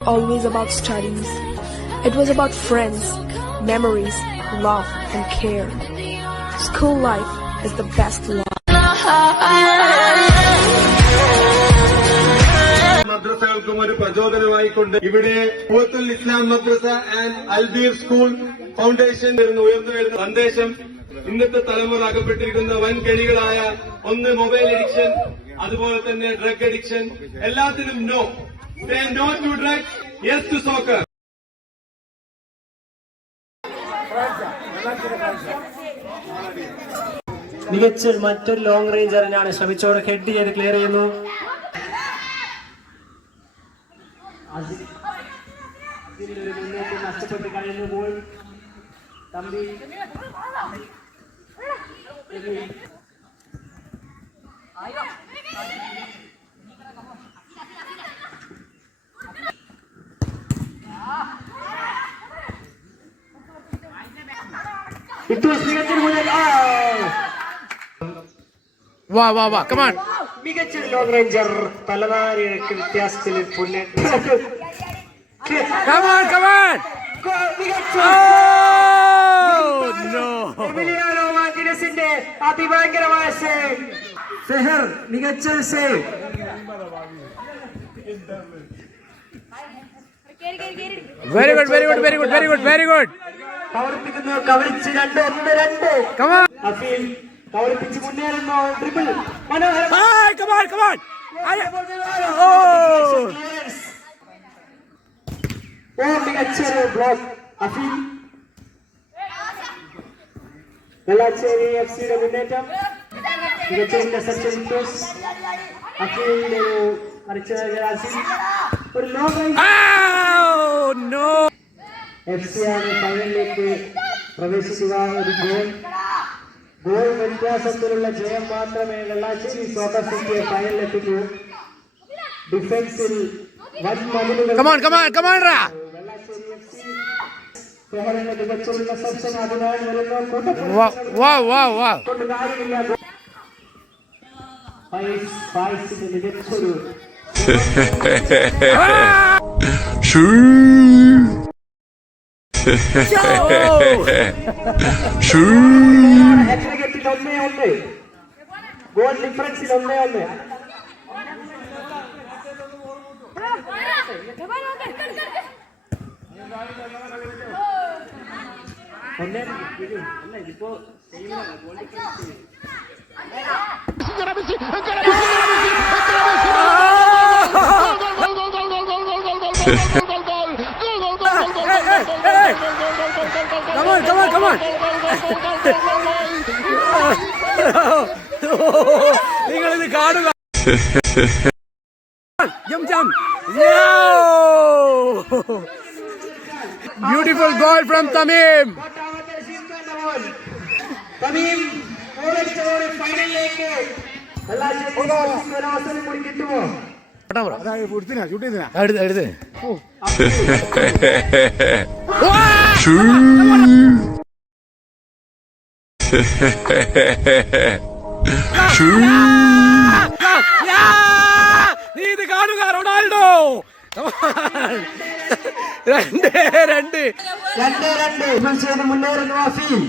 always about studies. It was about friends, memories, love and care. School life is the best life. മദ്രസകൾക്കും ഒരു പ്രചോദനമായിക്കൊണ്ട് ഇവിടെ ഖുവത്തുൽ ഇസ്ലാം മദ്രസ and Albir school foundation ഉയർന്നു വരുന്ന സന്ദേശം ഇന്നത്തെ തലമുറ അകപ്പെട്ടിരിക്കുന്ന വൻകെണികളായ ഒന്ന് മൊബൈൽ അഡിക്ഷൻ, അതുപോലെ തന്നെ ഡ്രഗ് അഡിക്ഷൻ. എല്ലാത്തിനും no. Say no to drugs, yes to soccer. മികച്ച മറ്റൊരു ലോങ് റേഞ്ചറിനാണ് ശ്രമിച്ചോടെ ഹെഡ് ചെയ്ത് ക്ലിയർ ചെയ്യുന്നു. നഷ്ടപ്പെട്ട് കഴിയുമ്പോൾ തമ്പി മികച്ചൊരു ലോങ് റേഞ്ചർ തലനാരിഴക്ക് വ്യത്യാസത്തിൽ അതിഭയങ്കരമായ സേവ്. സെഹർ മികച്ചൊരു save. Very good very good very good very good very good. കവറിപ്പിക്കുന്നു, കവറിച്ച് 2-1-2. അഫീൽ കവറിപ്പിച്ച് മുന്നേറുന്നു. ട്രിപ്പിൾ മനോഹരം. മികച്ചൊരു ബ്ലോക്ക് അഫീൽ. വെള്ളാച്ചേരി FC-യുടെ മുന്നേറ്റം. മികച്ച ഇന്റർസെപ്ഷൻ ടോസ് അഫീലിന്റെ ഒരു ലോങ് FC-യാണ് ഫൈനലിലേക്ക് പ്രവേശിക്കുക. ഒരു ഗോൾ വ്യത്യാസത്തിലുള്ള ജയം മാത്രമേ വെള്ളാശ്ശേരി സോക്കർ സിറ്റിയെ ഫൈനലിലെത്തിക്കൂ. ഡിഫൻസിൽ വൻ മതിലുകൾ. വെള്ളാശ്ശേരി FC ഫെഹറിന്റെ മികച്ചുള്ള റിസപ്ഷൻ അതിനായി വരുന്നു. ഫൈസിന്റെ മികച്ചൊരു ഗോൾ ഡിഫറൻസിൽ 1-1. ഇതിപ്പോ Come on. നിങ്ങളിത് കാണുക. Beautiful goal from Tamim. ഫൈനലിലേക്ക് അവസരം കൂടി കിട്ടുമോ? നീ ഇത് കാണുക. റൊണാൾഡോ 2-2 മുന്നേറുന്നു. അഫീൽ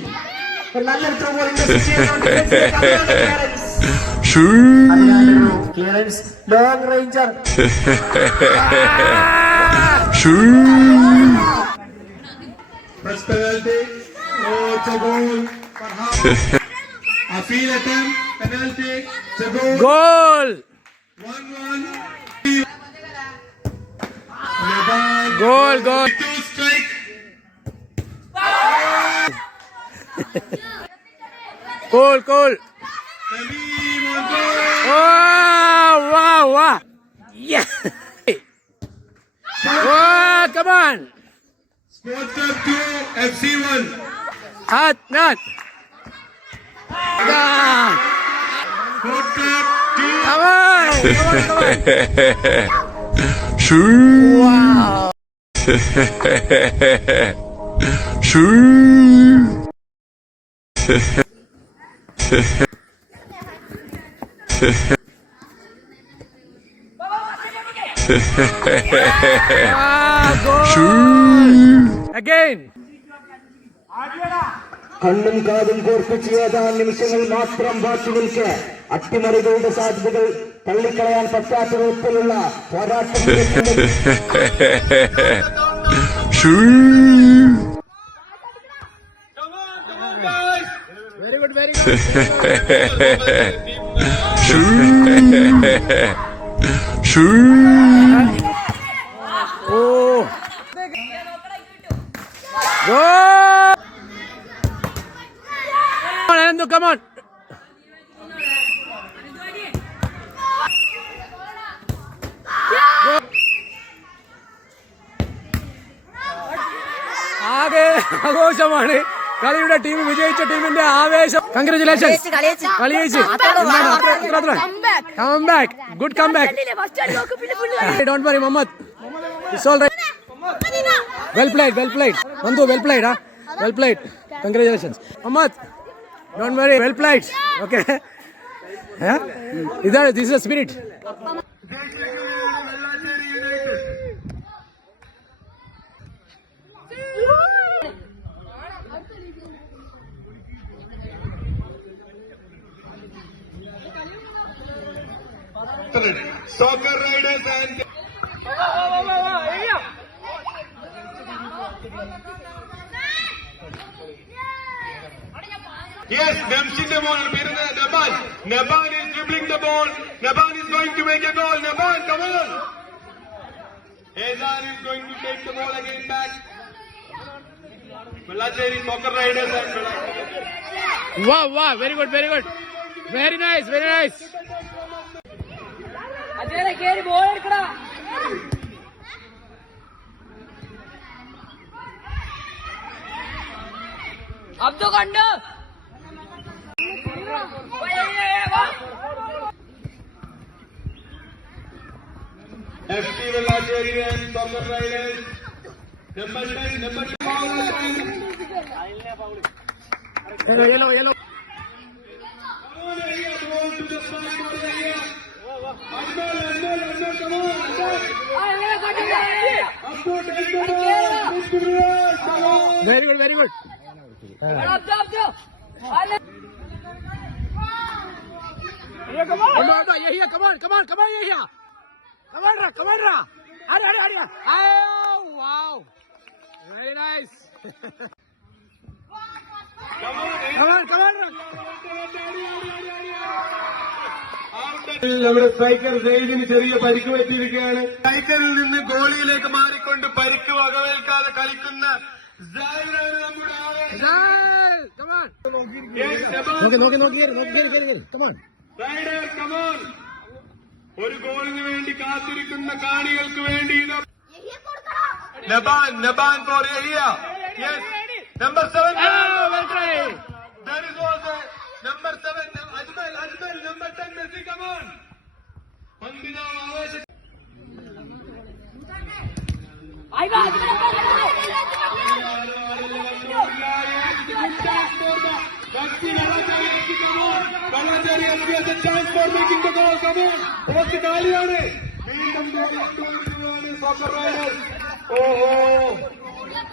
നല്ലൊരു clearance. Long ranger First penalty. Oh, it's a goal. Afeel attempt. Penalty. It's a goal. Goal. 1-1. Goal. Two strike. Goal. Tamim on goal. Wow. Yeah. Oh, come on. Sports Club 2, FC 1. Not. Sports Club 2. Come on. Wow. Again. കണ്ണും കാതും കോർപ്പിച്ച് ഏതാനും നിമിഷങ്ങൾ മാത്രം ബാക്കി നിൽക്കെ അട്ടിമറികളുടെ സാധ്യതകൾ തള്ളിക്കളയാൻ പറ്റാത്ത വിധത്തിലുള്ള പോരാട്ടം. Very good, very good. Oh. Go. Come on, Anandu, come on. ആകെ ആഘോഷമാണ്. കളിയുടെ ടീം വിജയിച്ച ടീമിന്റെ ആവേശം. കൺഗ്രാറ്റുലേഷൻസ്. കളി ജയിച്ച്. Come back. Good come back. Don't worry Muhammad. It's all right. Well played, well played. Nandu well played. Well played. Congratulations. Muhammad don't worry, well played. Okay. ഇതാണ് this is the spirit. Soccer Riders and yes, Nemshin's ball. Naban is dribbling the ball. Naban is going to make a goal. Naban, come on. Ezan is going to take the ball again back. Vellacheri Soccer Riders and Wow, wow, very good, very good. Very nice, very nice. Abdu കണ്ടു FC Vellacheri and Soccer Riders. Number 10, number 2. Yellow. Very good, very good. Come on, Yahya. Come on, Ra. Hurry. Oh, wow. Very nice. Come on, Ra. നമ്മുടെ striker സെയ്ദിന് ചെറിയ പരിക്ക് പറ്റിയിരിക്കുകയാണ്. സ്ട്രൈക്കറിൽ നിന്ന് ഗോളിയിലേക്ക് മാറിക്കൊണ്ട് പരിക്ക് വകവേൽക്കാതെ കളിക്കുന്ന സായിലാണ് നമ്മുടെ rider. Come on. ഒരു ഗോളിന് വേണ്ടി കാത്തിരിക്കുന്ന കാണികൾക്ക് വേണ്ടി Naban for Yahiya. Yes, number 7. There is also number 7 Ajmal, number 10 Messi. Come on. പന്തിനാവ് ആവേശം. പോസ്റ്റ് കാലിയാണ്. വീണ്ടും സോക്കർ റൈഡേഴ്സ്. ഓഹോ,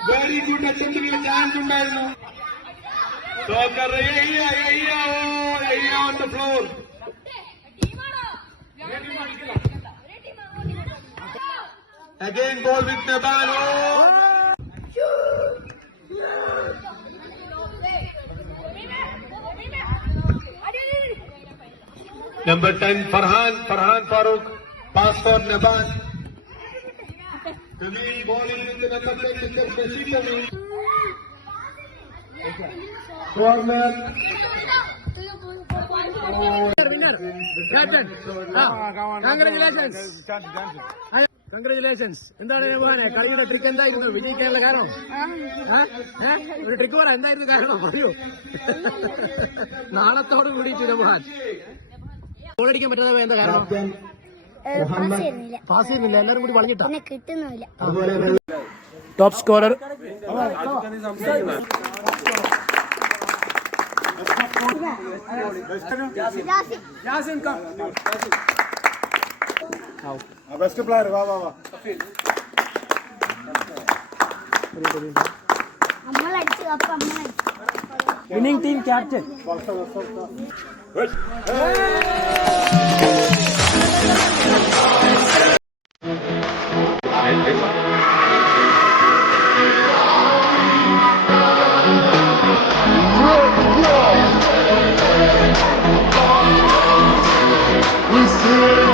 വെരി ഗുഡ് അറ്റംപ്റ്റിനുള്ള ചാൻസ് ഉണ്ടായിരുന്നു. Soccer, on the floor. Again ball with Naban. Number 10 Farhan Farooq. Pass for Naban. The main ball is in the number 10. Corner. Congratulations. എന്താണ് മോനെ കളിയുടെ trick എന്തായിരുന്നു? വിജയിക്കാനുള്ള കാരണം ഒരു ട്രിക്ക് പറ. എന്തായിരുന്നു കാരണം പറയൂ. നാളത്തോട് കൂടിയിട്ട് മോഹൻ ഗോളടിക്കാൻ പറ്റാതെ എന്താ കാരണം? പാസ് ചെയ്യുന്നില്ല. എല്ലാരും കൂടി വളഞ്ഞിട്ടാ കിട്ടുന്നില്ല. Top scorer Yasin, come. Best player വാ വാ വാ winning team captain We see